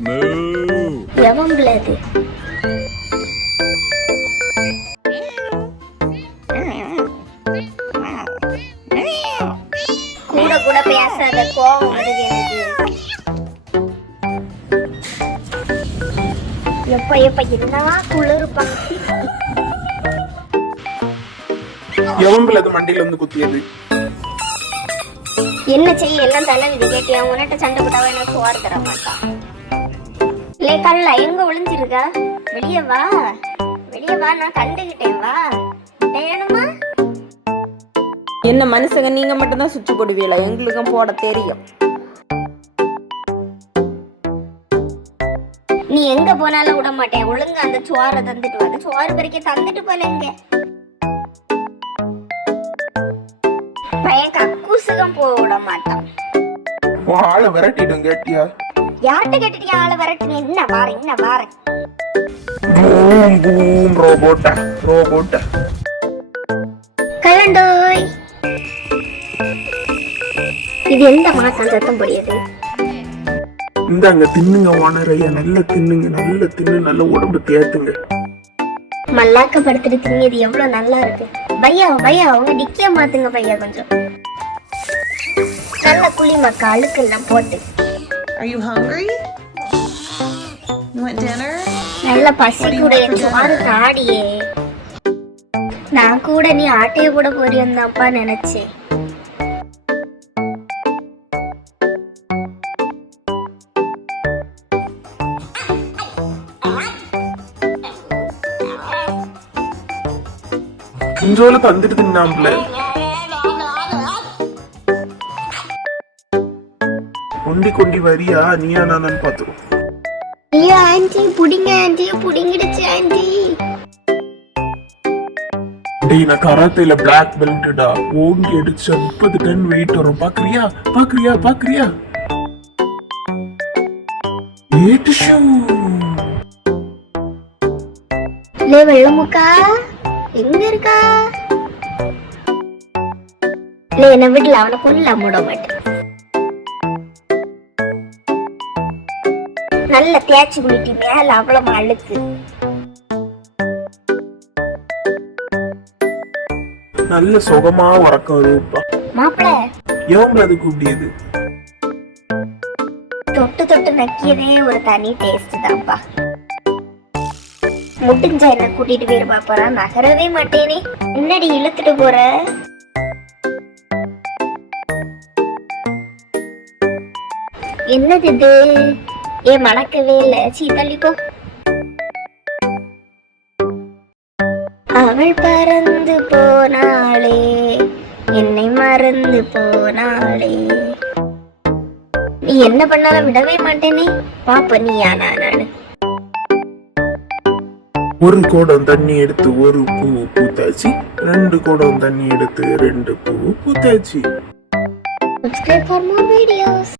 எவன் பிள்ளை கூட கூட பேசாத, கோவம் வருது எனக்கு. எப்ப எப்ப என்னவா குளிருப்பா. எவன் பிள்ளை மண்டியில வந்து குத்தியது? என்ன செய்ய, எல்லாம் தலைவிதி கேட்டியா? உன்கிட்ட சண்டை போட்டாவா எனக்கு சோறு தர மாட்டான். லே கல்ல எங்க ஒளிஞ்சிருக்கா? வெளியே வா, வெளியே வா, நான் கண்டுகிட்டேன், வா. வேணுமா? என்ன மனுஷங்க நீங்க மட்டும் தான் சுவிட்ச் போடுவீங்களா? எங்களுக்கும் போட தெரியும். நீ எங்க போனாலும் விட மாட்டேன். ஒழுங்கா அந்த சோறை தந்துட்டு வா. அந்த சோறு பறிக்க தந்துட்டு போல. எங்க பையன் கக்கூசுகம் போக விட மாட்டான். ஆளை விரட்டிடும் கேட்டியா? யார்கிட்ட கேட்டுட்டியா ஆளை விரட்டு? என்ன வார என்ன வார பூம் பூம் ரோபோட்டா ரோபோட்டா கலண்டோய். இது எந்த மாசம் சத்தம் பொடியது? இந்தாங்க தின்னுங்க வானரையா, நல்ல தின்னுங்க, நல்ல தின்னு, நல்ல உடம்பு தேத்துங்க. மல்லாக்க படுத்துட்டு திங்கியது எவ்வளவு நல்லா இருக்கு. பையா பையா உங்க டிக்கிய மாத்துங்க பையா கொஞ்சம். நல்ல குழி மக்கா அழுக்கு எல்லாம் போட்டு. Are you hungry? You want dinner? நல்ல பசி கூட சோறு தாடியே. நான் கூட நீ ஆட்டைய கூட போறியந்தாப்பா நினைச்சேன். கொஞ்சோல தந்துட்டு தின்னாம்ல. கொண்டி கொண்டி வரியா நீயா நானு பாத்துக்கோ. ஐயோ ஆண்டி புடிங்க, ஆண்டி புடிங்கிடுச்சு ஆண்டி. டேய் நான் கராத்தேல பிளாக் பெல்ட்டடா. ஓங்கி அடிச்சு 30 டன் வெயிட் வரும். பாக்குறியா பாக்குறியா பாக்குறியா? ஏட்டு ஷூ. லே வெள்ளமுக்கா எங்க இருக்கா? லே என்ன வீட்டுல அவனை கொல்ல மூட மாட்டேன். நல்ல தேய்ச்சி குளிட்டி மேல அவ்வளவு அழுக்கு. நல்ல சுகமா உறக்கம் வருப்பா. மாப்பிள்ள எவங்க அது கூப்பிடியது? தொட்டு தொட்டு நக்கியதே ஒரு தனி டேஸ்ட் தான்ப்பா. முடிஞ்சா என்ன கூட்டிட்டு போயிருப்பா போறா. நகரவே மாட்டேனே. முன்னாடி இழுத்துட்டு போற. என்னது இது? ஏன் மணக்கவே இல்ல. தள்ளிப்போ. அவள் பறந்து போனாளே, என்னை மறந்து போனாளே. நீ என்ன பண்ணாலும் விடவே மாட்டேனே. பாப்ப நீயா நானு. ஒரு குடம் தண்ணி எடுத்து ஒரு பூ பூத்தாச்சு, 2 குடம் தண்ணி எடுத்து 2 பூ பூத்தாச்சு. Subscribe for more videos.